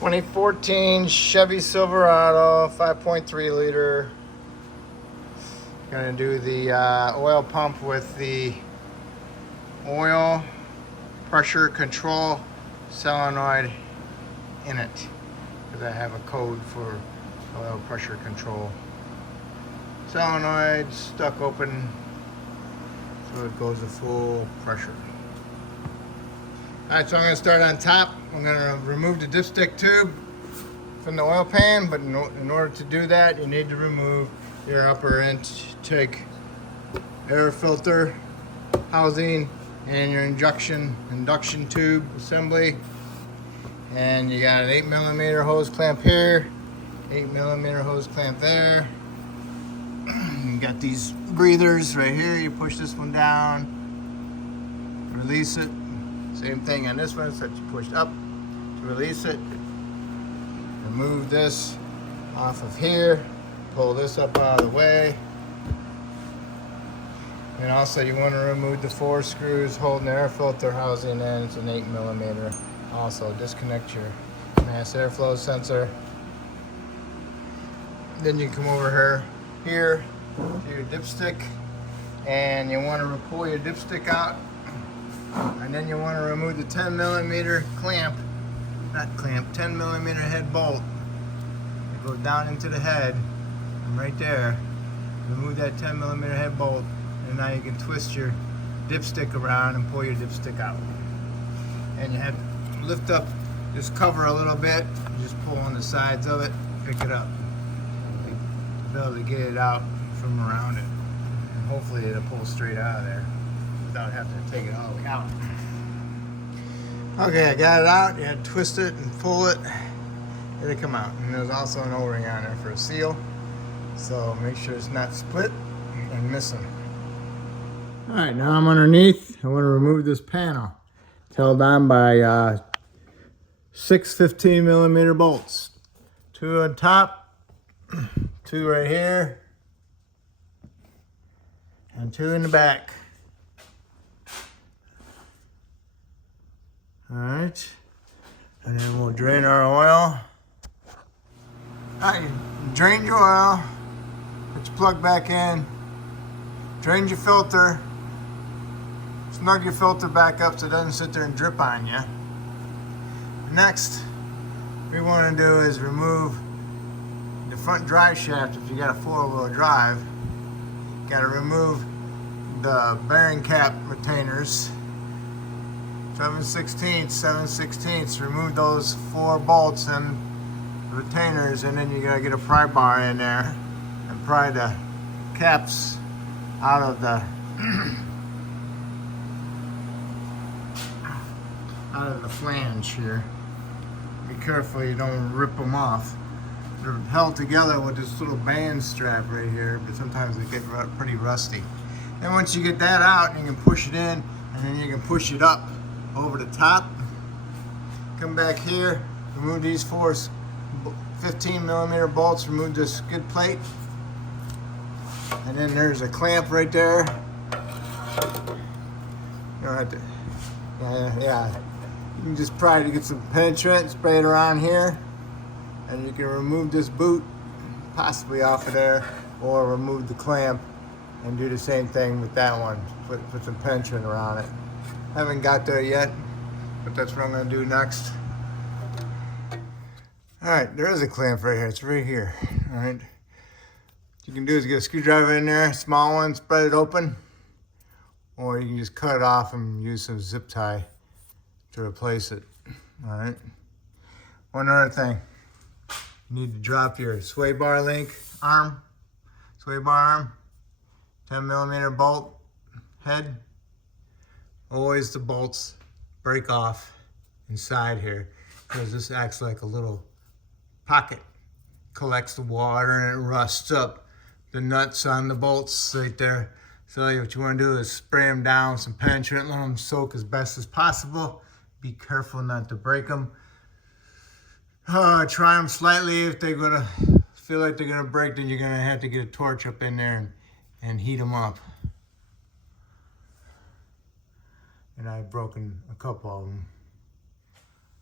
2014 Chevy Silverado 5.3 liter. Gonna do the oil pump with the oil pressure control solenoid in it, because I have a code for oil pressure control. Solenoid stuck open so it goes to full pressure. Alright, so I'm going to start on top. I'm going to remove the dipstick tube from the oil pan, but in order to do that, you need to remove your upper intake air filter housing and your induction tube assembly. And you got an 8mm hose clamp here, 8mm hose clamp there. You got these breathers right here. You push this one down, release it. Same thing on this one, so you push up to release it. Remove this off of here, pull this up out of the way. And also you want to remove the 4 screws holding the air filter housing in. It's an 8mm. Also disconnect your mass airflow sensor. Then you come over here to your dipstick, and you want to pull your dipstick out. And then you want to remove the 10mm clamp, not clamp, 10mm head bolt. It goes down into the head, and right there, remove that 10mm head bolt, and now you can twist your dipstick around and pull your dipstick out. And you have to lift up this cover a little bit, just pull on the sides of it, pick it up. Be able to get it out from around it. And hopefully it'll pull straight out of there without having to take it all the way out. Okay, I got it out. You had to twist it and pull it. It'll come out. And there's also an O-ring on there for a seal. So make sure it's not split and missing. Alright, now I'm underneath. I want to remove this panel. It's held on by 6 15mm bolts. 2 on top, 2 right here, and 2 in the back. Alright, and then we'll drain our oil. Alright, you drain your oil, put your plug back in, drain your filter, snug your filter back up so it doesn't sit there and drip on you. Next, what we want to do is remove the front drive shaft. If you got a 4-wheel drive, you got to remove the bearing cap retainers. 7/16, remove those 4 bolts and retainers, and then you gotta get a pry bar in there and pry the caps out of the flange here. Be careful you don't rip them off. They're held together with this little band strap right here, but sometimes they get pretty rusty. Then once you get that out, you can push it in, and then you can push it up over the top. Come back here, remove these 4 15mm bolts, remove this skid plate, and then there's a clamp right there. You don't have to, yeah. You can just try to get some penetrant, spray it around here, and you can remove this boot possibly off of there, or remove the clamp and do the same thing with that one. Put some penetrant around it. Haven't got there yet, but that's what I'm going to do next. Alright, there is a clamp right here. It's right here. Alright. What you can do is get a screwdriver in there, small one, spread it open, or you can just cut it off and use some zip tie to replace it. Alright. One other thing. You need to drop your sway bar link arm, 10mm bolt head. Always the bolts break off inside here, because this acts like a little pocket. Collects the water and it rusts up the nuts on the bolts right there. So what you want to do is spray them down with some penetrant, let them soak as best as possible. Be careful not to break them. Try them slightly. If they're gonna feel like they're gonna break, then you're gonna have to get a torch up in there and heat them up. And I've broken a couple of them.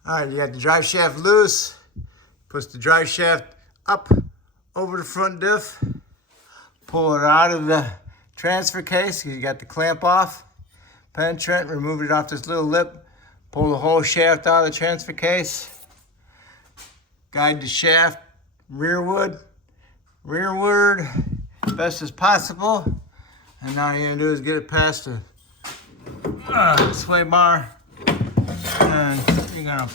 All right, you got the drive shaft loose. push the drive shaft up over the front diff, pull it out of the transfer case. You got the clamp off, penetrant, remove it off this little lip, pull the whole shaft out of the transfer case, guide the shaft rearward, best as possible. And now all you're gonna do is get it past the sway bar, and you're gonna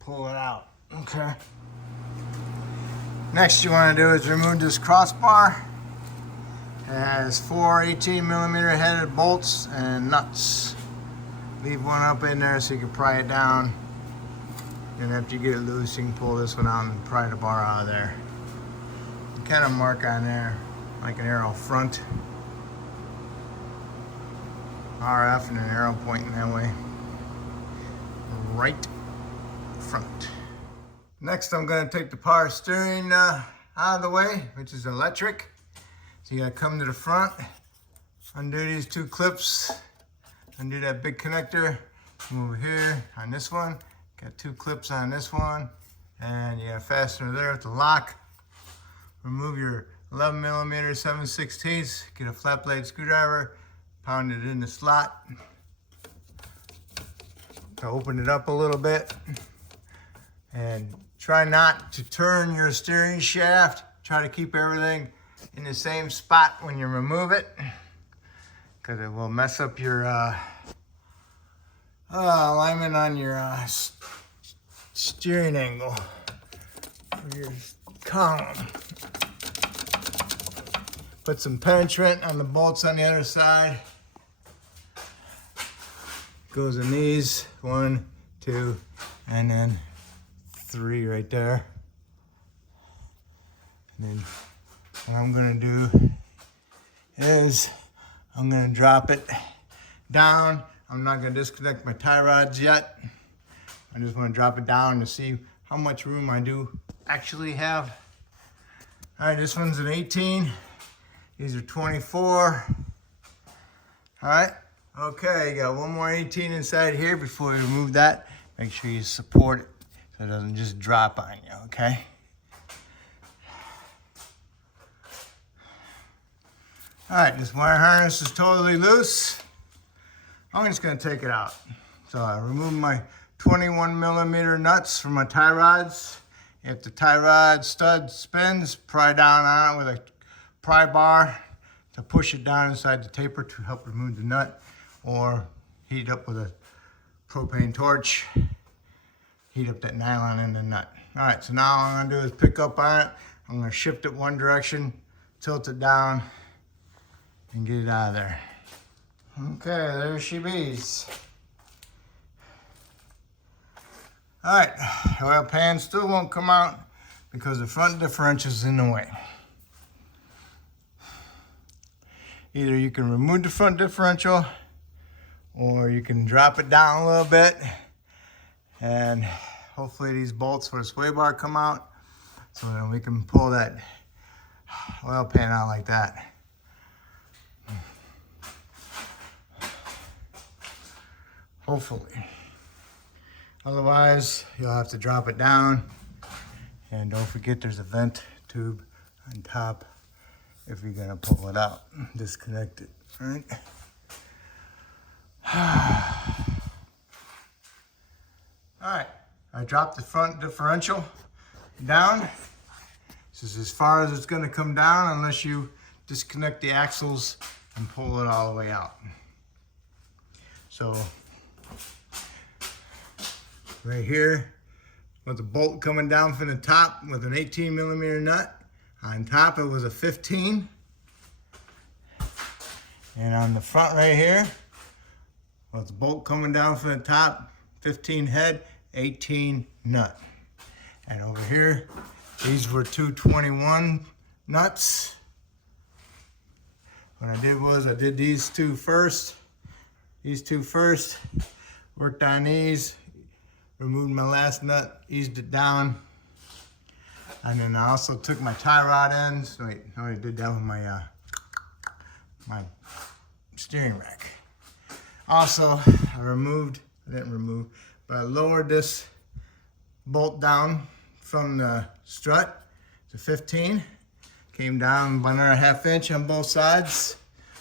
pull it out. Okay. Next you want to do is remove this crossbar. It has 4 18mm headed bolts and nuts. Leave one up in there so you can pry it down. And after you get it loose, you can pull this one out and pry the bar out of there. You kind of mark on there like an arrow front, RF, and an arrow pointing that way. Right front. Next, I'm going to take the power steering out of the way, which is electric. So you got to come to the front, undo these 2 clips, undo that big connector, come over here on this one. Got 2 clips on this one, and you got a fastener there with the lock. Remove your 11mm 7/16, get a flat blade screwdriver, pound it in the slot to open it up a little bit. And try not to turn your steering shaft. Try to keep everything in the same spot when you remove it, because it will mess up your alignment on your steering angle for your column. Put some penetrant on the bolts on the other side. Goes in these, 1, 2, and then 3 right there. And then what I'm gonna do is I'm gonna drop it down. I'm not gonna disconnect my tie rods yet. I just wanna drop it down to see how much room I do actually have. All right, this one's an 18. These are 24. All right, okay, you got one more 18 inside here. Before you remove that, make sure you support it so it doesn't just drop on you, okay? All right, this wire harness is totally loose. I'm just gonna take it out. So I removed my 21mm nuts from my tie rods. If the tie rod stud spins, pry down on it with a pry bar to push it down inside the taper to help remove the nut, or heat up with a propane torch, heat up that nylon in the nut. All right, so now all I'm gonna do is pick up on it. I'm gonna shift it one direction, tilt it down, and get it out of there. Okay, there she bees. All right, the oil pan still won't come out because the front differential is in the way. Either you can remove the front differential, or you can drop it down a little bit, and hopefully these bolts for the sway bar come out, so then we can pull that oil pan out like that. Hopefully. Otherwise, you'll have to drop it down. And don't forget there's a vent tube on top if you're gonna pull it out. Disconnect it, right? All right, I dropped the front differential down. This is as far as it's gonna come down unless you disconnect the axles and pull it all the way out. So, right here, with the bolt coming down from the top with an 18mm nut. On top it was a 15. And on the front right here, with the bolt coming down from the top, 15 head, 18 nut. And over here, these were 221 nuts. What I did was I did these two first, worked on these, removed my last nut, eased it down, and then I also took my tie rod ends. Wait, I already did that with my my steering rack. Also, I lowered this bolt down from the strut to 15. Came down about another ½ inch on both sides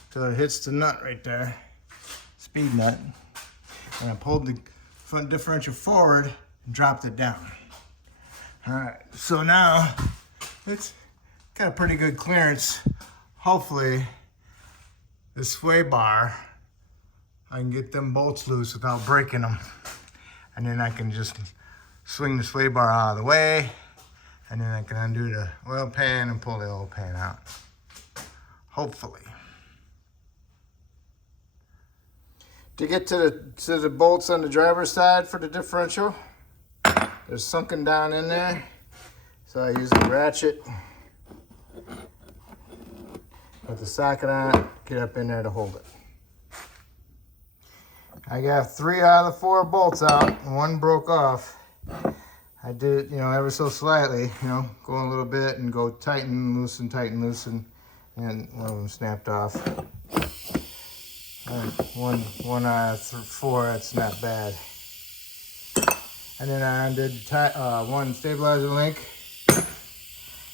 till it hits the nut right there, speed nut. And I pulled the front differential forward and dropped it down. All right, so now it's got a pretty good clearance. Hopefully this sway bar, I can get them bolts loose without breaking them. And then I can just swing the sway bar out of the way, and then I can undo the oil pan and pull the oil pan out. Hopefully. To get to the bolts on the driver's side for the differential, they're sunken down in there. So I use the ratchet with the socket on it, get up in there to hold it. I got 3 out of the 4 bolts out, and 1 broke off. I did it, ever so slightly, go a little bit and go tighten, loosen, and one of them snapped off. One out of 4, that's not bad. And then I undid one stabilizer link.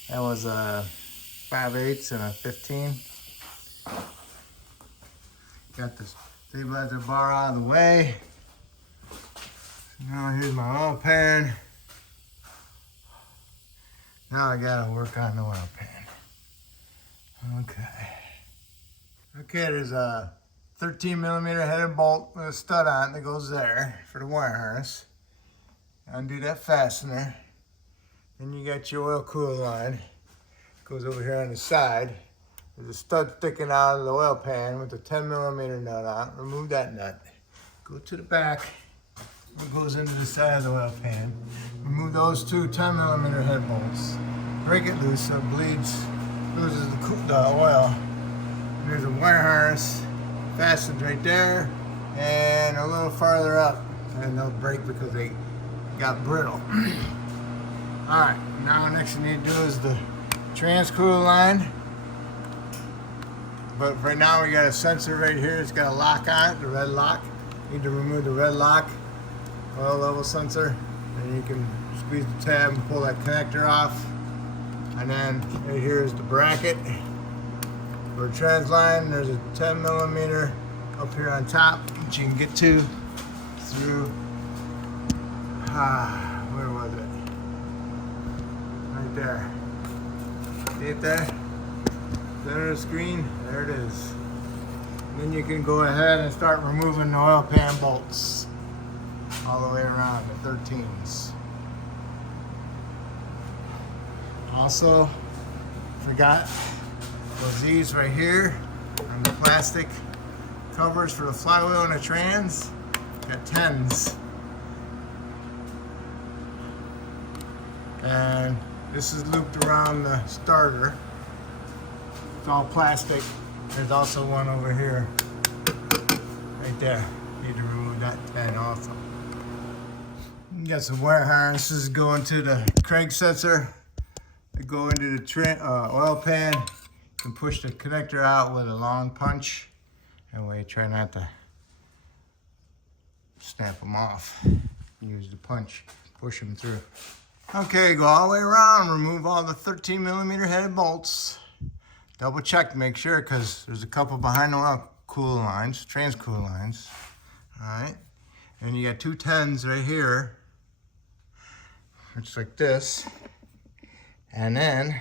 That was a 5/8 and a 15. Got the stabilizer bar out of the way. Now here's my oil pan. Now I gotta work on the oil pan. Okay, there's a 13mm headed bolt with a stud on it that goes there for the wire harness. Undo that fastener. Then you got your oil cooler line. Goes over here on the side. There's a stud sticking out of the oil pan with a 10mm nut on it. Remove that nut. Go to the back. It goes into the side of the oil pan. Remove those 2 10mm head bolts. Break it loose so it bleeds, loses the oil. And there's a wire harness fastened right there and a little farther up. And they'll break because they got brittle. Alright, now next thing you need to do is the trans cooler line. But right now we got a sensor right here. It's got a lock on it, the red lock. Need to remove the red lock, oil level sensor, and you can squeeze the tab and pull that connector off. And then right here is the bracket for a trans line. There's a 10mm up here on top that you can get to through, where was it? Right there. See it there? Center of the screen, there it is. And then you can go ahead and start removing the oil pan bolts all the way around the 13s. Also, forgot was these right here on the plastic covers for the flywheel and the trans. Got 10s. And this is looped around the starter. It's all plastic. There's also one over here. Right there. Need to remove that 10 also. You got some wire harnesses going to the crank sensor. They go into the oil pan. You can push the connector out with a long punch. That way you try not to snap them off. Use the punch, push them through. Okay, go all the way around, remove all the 13mm headed bolts. Double check to make sure, because there's a couple behind the oil cooler lines, trans cooler lines. All right, and you got 2 10s right here. It's like this. And then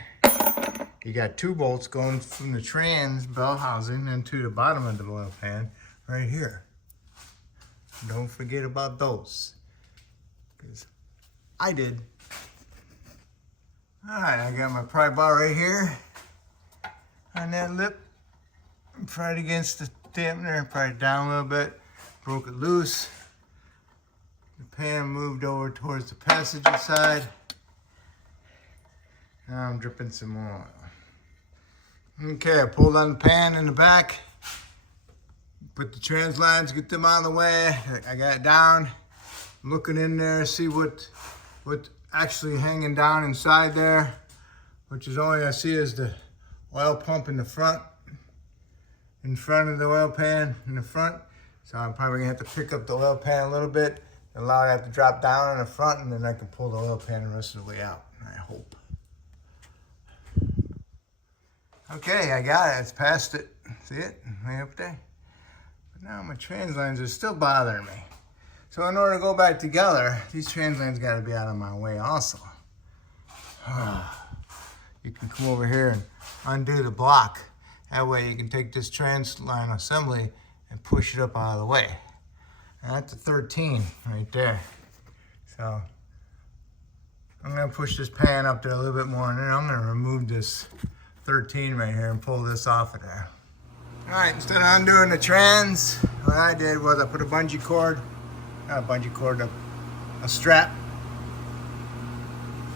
you got 2 bolts going from the trans bell housing into the bottom of the oil pan right here. Don't forget about those, because I did. All right, I got my pry bar right here on that lip. Pried against the dampener, pried it down a little bit, broke it loose. The pan moved over towards the passenger side. Now I'm dripping some more oil. Okay, I pulled on the pan in the back. Put the trans lines, get them out of the way. I got it down. I'm looking in there, see what's actually hanging down inside there, which is only I see is the oil pump in the front of the oil pan in the front. So I'm probably gonna have to pick up the oil pan a little bit, allow that to drop down in the front, and then I can pull the oil pan the rest of the way out, I hope. Okay, I got it. It's past it. See it? Way up there. But now my trans lines are still bothering me. So in order to go back together, these trans lines got to be out of my way also. You can come over here and undo the block. That way you can take this trans line assembly and push it up out of the way. And that's a 13 right there. So I'm going to push this pan up there a little bit more, and then I'm going to remove this 13 right here and pull this off of there. All right, instead of undoing the trans, what I did was I put a bungee cord, not a bungee cord, a strap,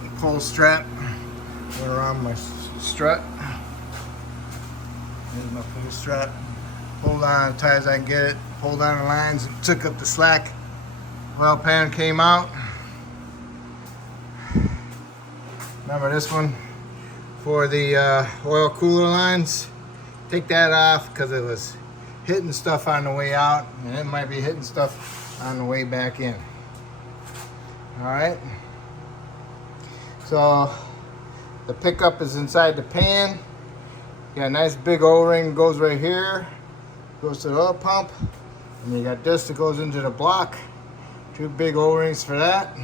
a pull strap, went around my strut. There's my pull strap. Pulled on as tight as I can get it, pulled on the lines, and took up the slack. Oil pan came out. Remember this one? For the oil cooler lines, take that off because it was hitting stuff on the way out, and it might be hitting stuff on the way back in. All right. So the pickup is inside the pan. You got a nice big O-ring goes right here, goes to the oil pump, and you got this that goes into the block. 2 big O-rings for that.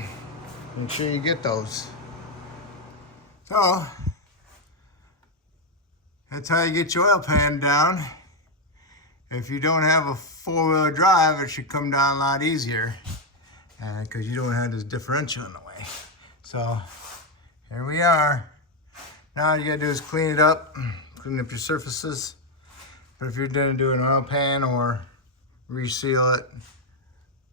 Make sure you get those. So that's how you get your oil pan down. If you don't have a 4-wheel drive, it should come down a lot easier because you don't have this differential in the way. So here we are. Now all you gotta do is clean it up, clean up your surfaces. But if you're gonna do an oil pan or reseal it,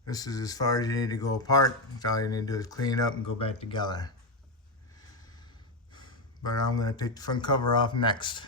this is as far as you need to go apart. So all you need to do is clean it up and go back together. But I'm gonna take the front cover off next.